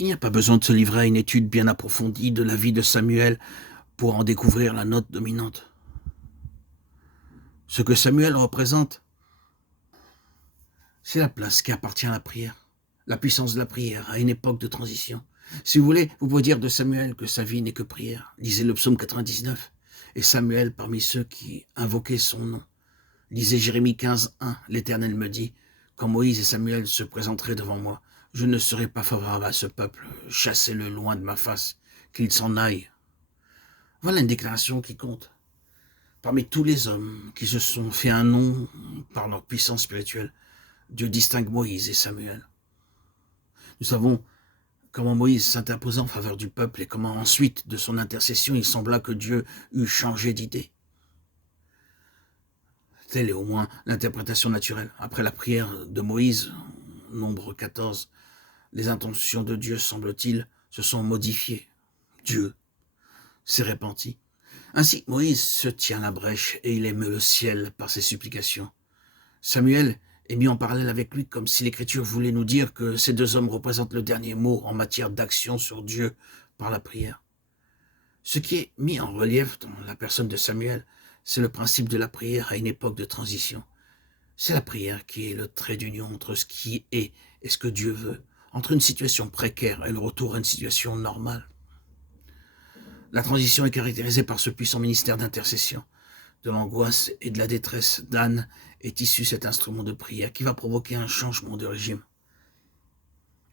Il n'y a pas besoin de se livrer à une étude bien approfondie de la vie de Samuel pour en découvrir la note dominante. Ce que Samuel représente, c'est la place qui appartient à la prière, la puissance de la prière à une époque de transition. Si vous voulez, vous pouvez dire de Samuel que sa vie n'est que prière. Lisez le psaume 99. Et Samuel parmi ceux qui invoquaient son nom. Lisez Jérémie 15:1. L'Éternel me dit, quand Moïse et Samuel se présenteraient devant moi, je ne serai pas favorable à ce peuple. Chassez-le loin de ma face, qu'il s'en aille. Voilà une déclaration qui compte. Parmi tous les hommes qui se sont fait un nom par leur puissance spirituelle, Dieu distingue Moïse et Samuel. Nous savons comment Moïse s'interposa en faveur du peuple et comment ensuite, de son intercession, il sembla que Dieu eût changé d'idée. Telle est au moins l'interprétation naturelle. Après la prière de Moïse, nombre 14, les intentions de Dieu, semble-t-il, se sont modifiées. Dieu s'est repenti. Ainsi, Moïse se tient la brèche et il émeut le ciel par ses supplications. Samuel est mis en parallèle avec lui comme si l'Écriture voulait nous dire que ces deux hommes représentent le dernier mot en matière d'action sur Dieu par la prière. Ce qui est mis en relief dans la personne de Samuel, c'est le principe de la prière à une époque de transition. C'est la prière qui est le trait d'union entre ce qui est et ce que Dieu veut, entre une situation précaire et le retour à une situation normale. La transition est caractérisée par ce puissant ministère d'intercession. De l'angoisse et de la détresse d'Anne est issu cet instrument de prière qui va provoquer un changement de régime.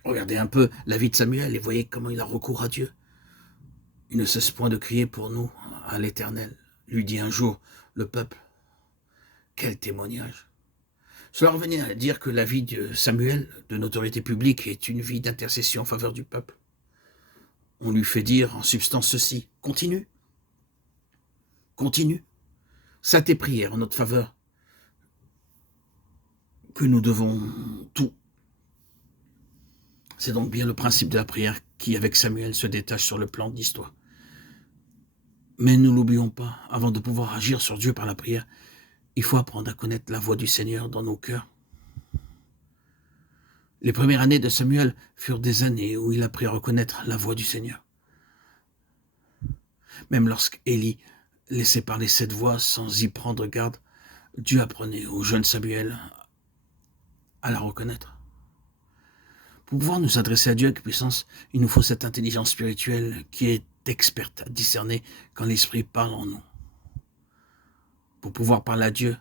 Regardez un peu la vie de Samuel et voyez comment il a recours à Dieu. Il ne cesse point de crier pour nous à l'Éternel, lui dit un jour le peuple. Quel témoignage! Cela revenait à dire que la vie de Samuel, de notoriété publique, est une vie d'intercession en faveur du peuple. On lui fait dire en substance ceci, continue, continue, ça tes prières en notre faveur, que nous devons tout. C'est donc bien le principe de la prière qui, avec Samuel, se détache sur le plan de l'histoire. Mais ne l'oublions pas, avant de pouvoir agir sur Dieu par la prière, il faut apprendre à connaître la voix du Seigneur dans nos cœurs. Les premières années de Samuel furent des années où il apprit à reconnaître la voix du Seigneur. Même lorsqu'Élie laissait parler cette voix sans y prendre garde, Dieu apprenait au jeune Samuel à la reconnaître. Pour pouvoir nous adresser à Dieu avec puissance, il nous faut cette intelligence spirituelle qui est experte à discerner quand l'Esprit parle en nous. Pour pouvoir parler à Dieu,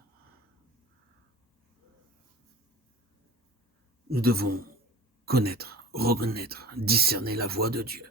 nous devons connaître, reconnaître, discerner la voix de Dieu.